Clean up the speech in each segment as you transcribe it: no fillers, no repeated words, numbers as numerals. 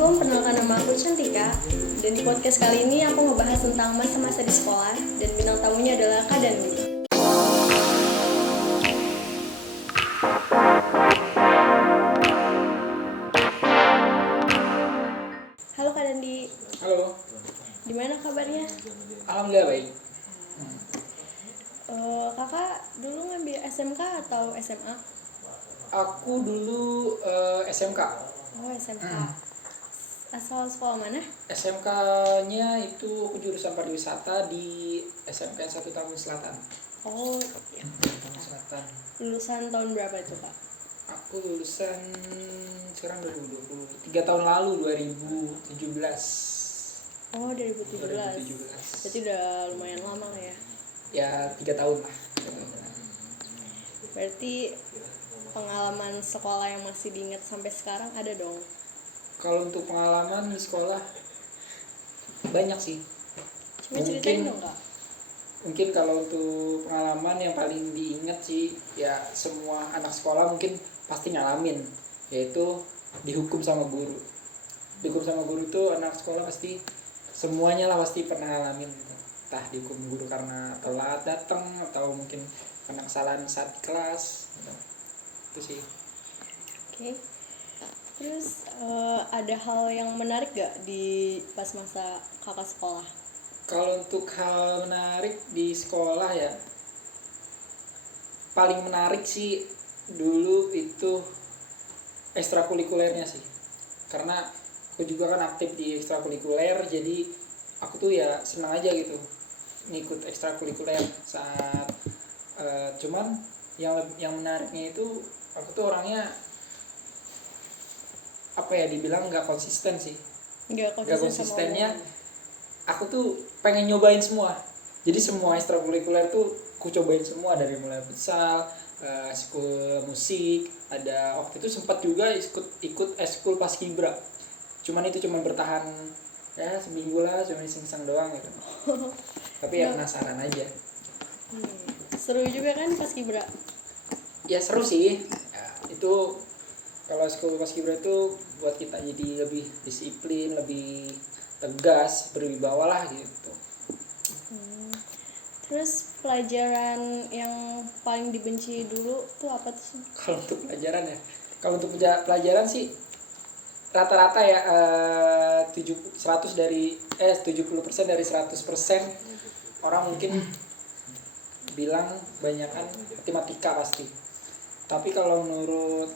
Assalamualaikum, perkenalkan nama aku Cantika. Dan di podcast kali ini aku ngebahas tentang masa-masa di sekolah. Dan bintang tamunya adalah Kak Dandi. Halo Kak Dandi. Halo. Gimana kabarnya? Alhamdulillah baik. Kakak dulu ngambil SMK atau SMA? Aku dulu SMK. Oh, SMK. Asal sekolah mana? SMK-nya itu aku jurusan pariwisata di SMK 1 Tambun Selatan. Oh, iya. Tambun Selatan. Lulusan tahun berapa itu Kak? Aku lulusan sekarang 2020. 3 tahun lalu 2017. Oh, 2017. Berarti udah lumayan lama lah ya. Ya 3 tahun lah. Berarti pengalaman sekolah yang masih diingat sampai sekarang ada dong? Kalau untuk pengalaman di sekolah banyak sih. Cuma ceritain dong Kak. Mungkin kalau untuk pengalaman yang paling diingat sih ya semua anak sekolah mungkin pasti ngalamin, yaitu dihukum sama guru. Dihukum sama guru tuh anak sekolah pasti semuanya lah pasti pernah ngalamin gitu. Entah dihukum guru karena telat datang atau mungkin karena kesalahan saat di kelas gitu. Itu sih. Oke. Terus ada hal yang menarik gak di pas masa kakak sekolah? Kalau untuk hal menarik di sekolah ya paling menarik sih dulu itu ekstrakurikulernya sih, karena aku juga kan aktif di ekstrakurikuler, jadi aku tuh ya senang aja gitu ngikut ekstrakurikuler saat cuman yang menariknya itu aku tuh orangnya apa ya dibilang nggak konsisten sih. Nggak konsistennya aku tuh pengen nyobain semua, jadi semua ekstrakurikuler tuh aku cobain semua, dari mulai futsal, ekskul musik, ada waktu itu sempat juga ikut ekskul paskibra, cuman bertahan ya seminggu lah, cuma iseng-iseng doang gitu. Tapi ya penasaran aja. Seru juga kan paskibra? Ya seru sih ya, itu kalau ekskul paskibra itu buat kita jadi lebih disiplin, lebih tegas, berwibawa lah gitu. Terus pelajaran yang paling dibenci dulu tuh apa tuh? Kalau untuk pelajaran ya, kalau untuk pelajaran sih rata-rata ya 70% dari 100% orang mungkin bilang banyakan matematika pasti. Tapi kalau menurut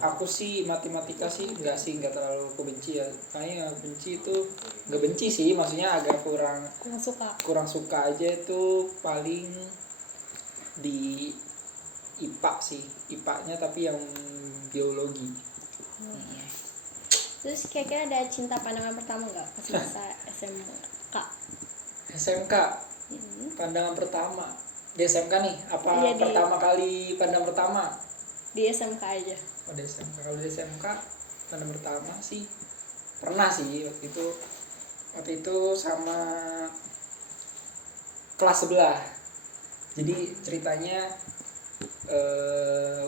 aku sih matematika sih enggak terlalu aku benci ya. Kayaknya benci itu enggak benci sih, maksudnya agak kurang suka aja itu paling di IPA sih. IPA-nya tapi yang biologi. Terus kira-kira ada cinta pandangan pertama enggak pas masa SMK? SMK pandangan pertama di SMK nih, apa iya, pertama kali pandang pertama? Di SMK aja. Oh, di SMK. Kalau di SMK pandang pertama sih pernah sih waktu itu sama kelas sebelah. Jadi ceritanya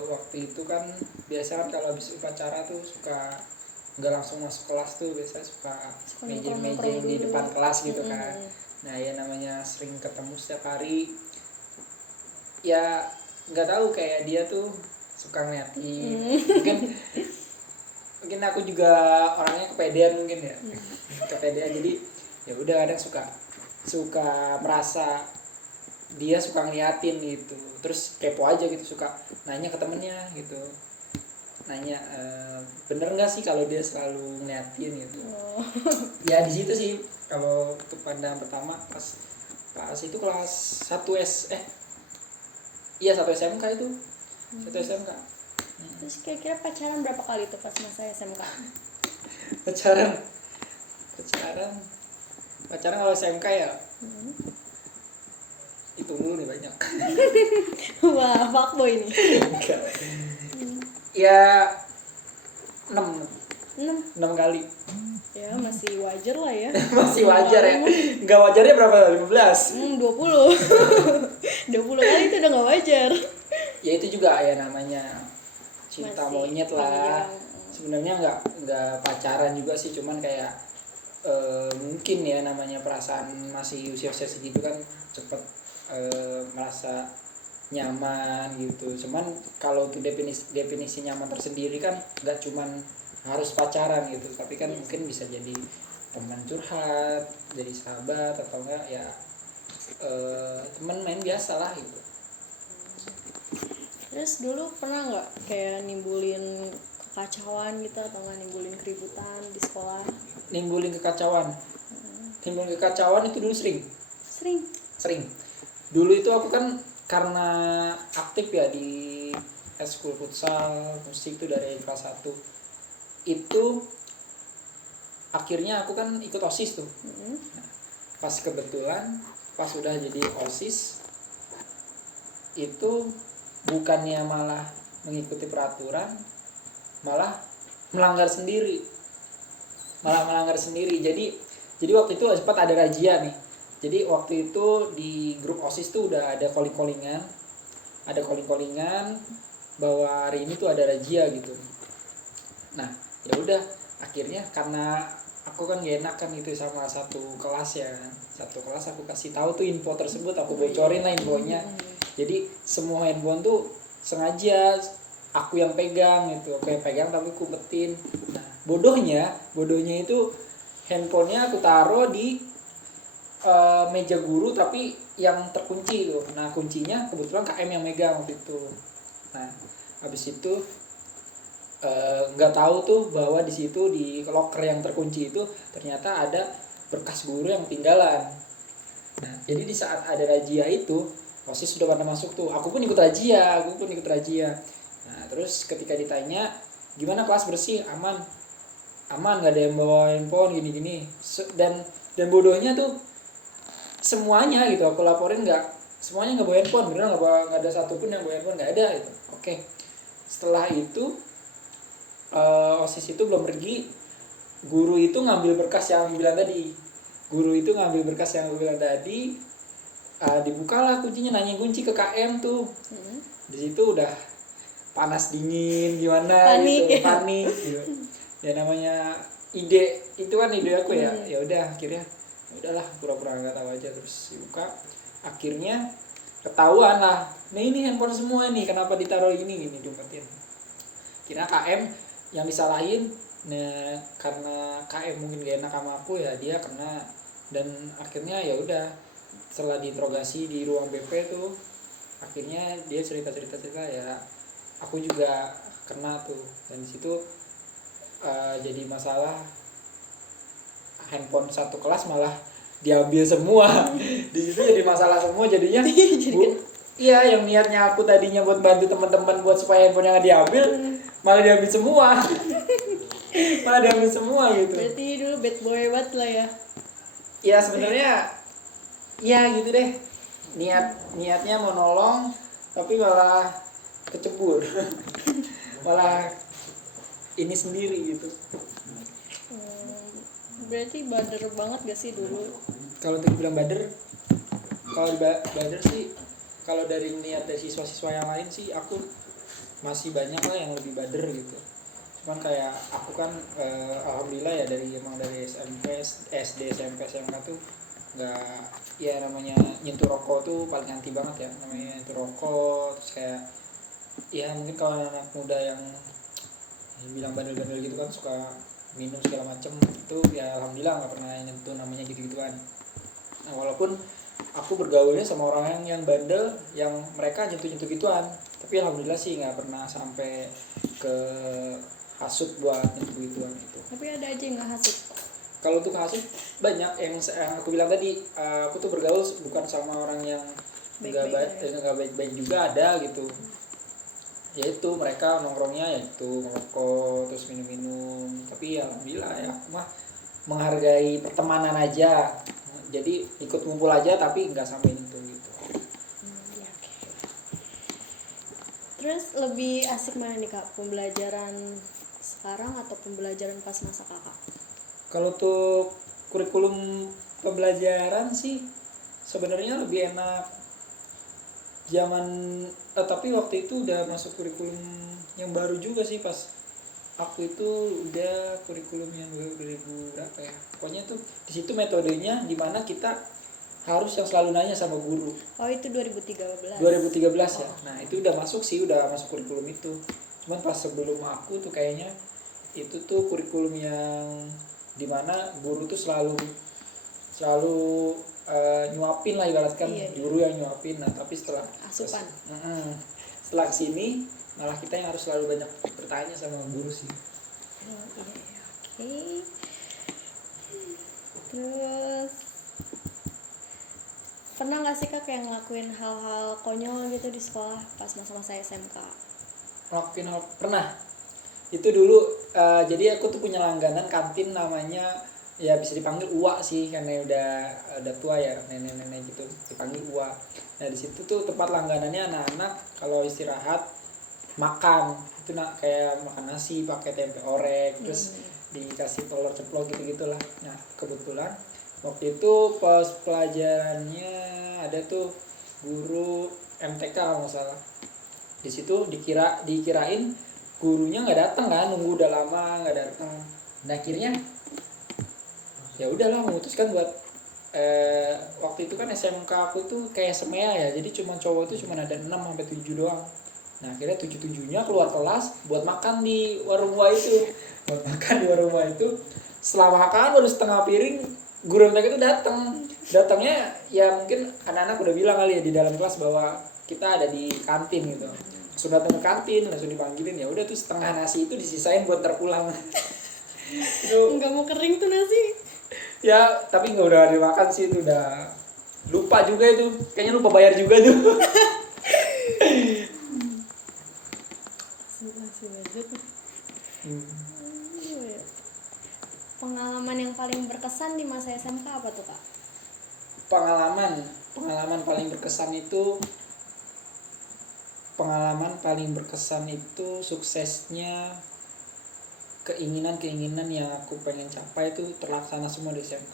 waktu itu kan biasa kan kalau habis upacara tuh suka nggak langsung masuk kelas tuh, biasanya suka mejeng-mejeng di depan kelas gitu kan. Nah ya namanya sering ketemu setiap hari, ya nggak tahu kayak dia tuh suka ngeliatin. Mungkin aku juga orangnya kepedean mungkin ya. Kepedean, jadi ya udah kadang suka merasa dia suka ngeliatin gitu, terus kepo aja gitu, suka nanya ke temennya gitu, nanya bener nggak sih kalau dia selalu ngeliatin gitu. Ya di situ sih kalau untuk pandangan pertama pas itu kelas 1 SMK itu. 1 SMK. Terus kira-kira pacaran berapa kali tuh pas masa SMK? Pacaran kalau SMK ya itu dulu nih banyak. Wah, fuckboy nih. Enggak. Ya 6 kali. Ya masih wajar lah ya. Masih wajar ya. Enggak wajarnya berapa? 15. 20. 20 kali itu udah gak wajar. Ya itu juga ya namanya cinta masih monyet lah. sebenarnya nggak pacaran juga sih, cuman kayak mungkin ya namanya perasaan masih usia-usia segitu kan cepet merasa nyaman gitu. Cuman kalau tuh definisi nyaman tersendiri kan nggak cuman harus pacaran gitu, tapi kan mungkin bisa jadi teman curhat, jadi sahabat, atau enggak ya teman main biasa lah gitu. Terus dulu pernah nggak kayak nimbulin kekacauan gitu atau nggak nimbulin keributan di sekolah? Nimbulin kekacauan itu dulu sering. Dulu itu aku kan karena aktif ya di eskul futsal musik tuh dari kelas 1 itu, akhirnya aku kan ikut OSIS tuh. Nah, pas kebetulan pas udah jadi OSIS itu bukannya malah mengikuti peraturan, malah melanggar sendiri. Jadi waktu itu sempat ada razia nih. Jadi waktu itu di grup OSIS tuh udah ada calling-callingan bahwa hari ini tuh ada razia gitu. Nah, ya udah, akhirnya karena aku kan gak enak kan itu sama satu kelas aku kasih tahu tuh info tersebut, aku bocorin lah infonya. Jadi semua handphone tuh sengaja aku yang pegang tapi aku umpetin. Nah, bodohnya itu handphonenya aku taruh di meja guru tapi yang terkunci tuh. Nah, kuncinya kebetulan KM yang megang waktu itu. Nah, habis itu nggak tahu tuh bahwa di situ di locker yang terkunci itu ternyata ada berkas guru yang ketinggalan. Nah, jadi di saat ada razia itu OSIS sudah pada masuk tuh, aku pun ikut razia. Nah, terus ketika ditanya gimana kelas bersih, aman nggak ada yang bawa handphone gini dan bodohnya tuh semuanya gitu aku laporin semuanya nggak bawa handphone, beneran nggak ada satupun yang bawa handphone, nggak ada gitu. Oke, setelah itu OSIS itu belum pergi, guru itu ngambil berkas yang aku bilang tadi, dibukalah kuncinya, nanya kunci ke KM tuh. Di situ udah panas dingin gimana panik gitu. Ya namanya ide itu kan ide aku ya udah, akhirnya ya udahlah pura-pura nggak tahu aja, terus dibuka, akhirnya ketahuan lah, nah ini handphone semua nih, kenapa ditaruh gini diumpetin. Kira KM yang disalahin, nah karena KM mungkin gak enak sama aku ya, dia kena. Dan akhirnya ya udah, setelah diinterogasi di ruang BP tuh, akhirnya dia cerita ya aku juga kena tuh. Dan disitu jadi masalah, handphone satu kelas malah diambil semua. Di situ jadi masalah semua jadinya. Iya, yang niatnya aku tadinya buat bantu teman-teman buat supaya handphonenya diambil, malah diambil semua. Gitu. Berarti dulu bad boy banget lah ya. Ya sebenarnya ya gitu deh. Niatnya mau nolong tapi malah kecebur. Malah ini sendiri gitu. Berarti bader banget gak sih dulu? Kalau untuk bilang bader sih, kalau dari niat dari siswa-siswa yang lain sih aku masih banyak lah yang lebih bader gitu. Cuman kayak aku kan alhamdulillah ya dari SMP, SD, SMP, SMK tuh nggak, ya namanya nyentuh rokok tuh paling anti banget ya, namanya nyentuh rokok. Terus kayak ya mungkin kalau anak muda yang bilang bandel-bandel gitu kan, suka minum segala macem, itu ya alhamdulillah nggak pernah nyentuh namanya gitu-gituan. Nah, walaupun aku bergaulnya sama orang yang bandel, yang mereka nyentuh gituan, tapi alhamdulillah sih nggak pernah sampai ke hasut buat nyentuh gituan itu. Tapi ada aja yang nggak hasut. Kalau untuk hasut banyak, yang aku bilang tadi, aku tuh bergaul bukan sama orang yang nggak baik-baik juga ada gitu. Yaitu mereka nongkrongnya yaitu ngerokok terus minum, tapi ya alhamdulillah ya aku mah menghargai pertemanan aja, jadi ikut ngumpul aja tapi nggak sampai nyentuh gitu. Ya, okay. Terus lebih asik mana nih Kak, pembelajaran sekarang atau pembelajaran pas masa kakak? Kalau tuh kurikulum pembelajaran sih sebenarnya lebih enak zaman, tapi waktu itu udah masuk kurikulum yang baru juga sih, pas aku itu udah kurikulum yang 2000 berapa ya, pokoknya tuh di situ metodenya dimana kita harus yang selalu nanya sama guru. Oh itu 2013. 2013 ya. Nah itu udah masuk sih, udah masuk kurikulum itu. Cuman pas sebelum aku tuh kayaknya itu tuh kurikulum yang dimana guru tuh selalu nyuapin lah, ibaratkan Iya. guru yang nyuapin. Nah tapi setelah Asupan. setelah kesini malah kita yang harus selalu banyak bertanya sama guru sih. Oh iya, oke. Terus pernah nggak sih Kak kayak ngelakuin hal-hal konyol gitu di sekolah pas masa-masa SMK? Ngelakuin hal pernah. Itu dulu jadi aku tuh punya langganan kantin namanya, ya bisa dipanggil Uwa sih karena udah tua ya, nenek-nenek gitu dipanggil Uwa. Nah di situ tuh tempat langganannya anak-anak kalau istirahat makan itu kayak makan nasi pakai tempe orek, terus dikasih telur ceplok gitu gitulah. Nah kebetulan waktu itu pas pelajarannya ada tuh guru MTK kalau nggak salah. Di situ dikirain gurunya nggak datang kan, nunggu udah lama nggak datang. Nah akhirnya ya udahlah memutuskan buat waktu itu kan SMK aku tuh kayak semea ya, jadi cuma cowok tuh cuma ada 6 sampai 7 doang. Nah akhirnya 7-7-nya keluar kelas buat makan di warung buah itu. Buat makan di warung buah itu, setelah makan baru setengah piring guru mereka itu datangnya ya mungkin anak-anak udah bilang kali ya di dalam kelas bahwa kita ada di kantin gitu. Langsung datang ke kantin, langsung dipanggilin, ya udah tuh setengah nasi itu disisain buat terpulang. Itu Nggak mau kering tuh nasi. ya tapi nggak udah dimakan sih, itu udah lupa juga, itu kayaknya lupa bayar juga tuh. Masih budget. Pengalaman yang paling berkesan di masa SMK apa tuh Kak? Pengalaman paling berkesan itu suksesnya keinginan yang aku pengen capai itu terlaksana semua di SMK.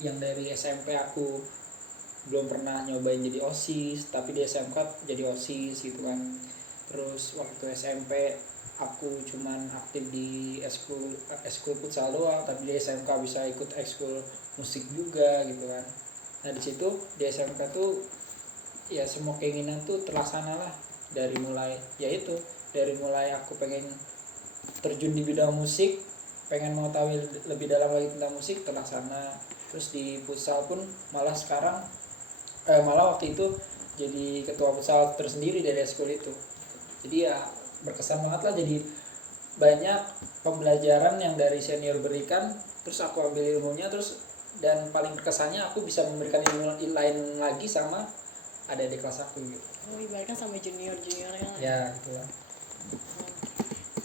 Yang dari SMP aku belum pernah nyobain jadi OSIS, tapi di SMK jadi OSIS gitu kan. Terus waktu SMP aku cuman aktif di ekskul futsal doang, tapi di SMK bisa ikut ekskul musik juga gitu kan. Nah di situ di SMK tuh ya semua keinginan tuh terlaksana lah, dari mulai aku pengen terjun di bidang musik, pengen mengetahui lebih dalam lagi tentang musik, terlaksana. Terus di futsal pun malah waktu itu jadi ketua futsal tersendiri dari ekskul itu. Jadi ya berkesan banget lah, jadi banyak pembelajaran yang dari senior berikan, terus aku ambil ilmunya, terus dan paling berkesannya aku bisa memberikan ilmu lain lagi sama adik-adik kelas aku gitu. Oh ibaratnya sama junior-juniornya lah. Ya gitu lah.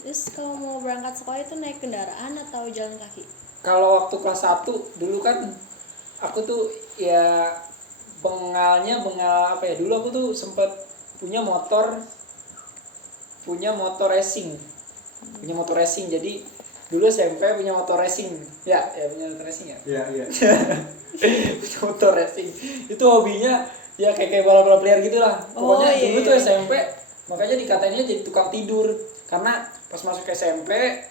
Terus kalau mau berangkat sekolah itu naik kendaraan atau jalan kaki? Kalau waktu kelas 1 dulu kan aku tuh ya bengal apa ya, dulu aku tuh sempat punya motor racing. Jadi dulu SMP punya motor racing. Ya punya motor racing ya. Iya. Punya motor racing. Itu hobinya ya kayak balap-balap liar gitu lah. Pokoknya dulu tuh SMP makanya dikatainnya jadi tukang tidur. Karena pas masuk SMP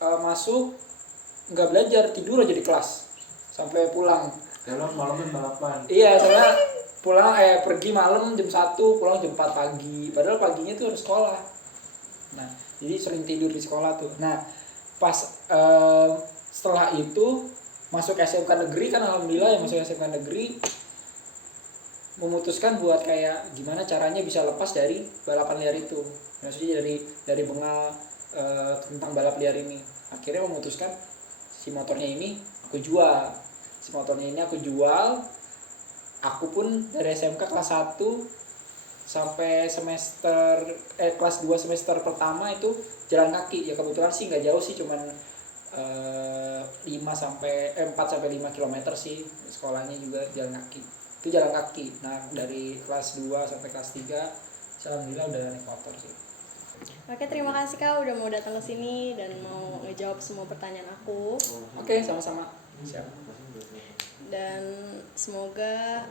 masuk nggak belajar, tidur aja di kelas sampai pulang. Kalau malam kan balapan. Iya, soalnya pulang pergi malam jam 1, pulang jam 4 pagi. Padahal paginya tuh harus sekolah. Nah, jadi sering tidur di sekolah tuh. Nah, pas setelah itu masuk SMK negeri kan, alhamdulillah ya masuk SMK negeri, memutuskan buat kayak gimana caranya bisa lepas dari balapan liar itu. Maksudnya dari bengal tentang balap liar ini. Akhirnya memutuskan si motornya ini aku jual. Aku pun dari SMK kelas 1 sampai kelas 2 semester pertama itu jalan kaki. Ya kebetulan sih nggak jauh sih, cuman 4 sampai 5 km sih sekolahnya, juga jalan kaki. Itu jalan kaki. Nah, dari kelas 2 sampai kelas 3 alhamdulillah udah naik motor sih. Oke, terima kasih Kak udah mau datang ke sini dan mau ngejawab semua pertanyaan aku. Oke, sama-sama. Siap. Dan semoga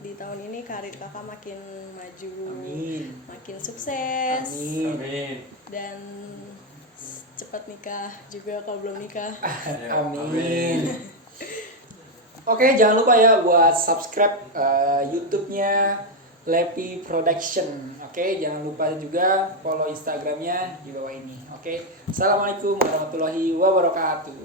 di tahun ini karir Kakak makin maju. Amin. Makin sukses. Amin. Amin. Dan cepat cepat nikah juga kalau belum nikah. Amin. Oke, jangan lupa ya buat subscribe YouTube-nya Lepi Production. Oke, jangan lupa juga follow Instagramnya di bawah ini. Oke, assalamualaikum warahmatullahi wabarakatuh.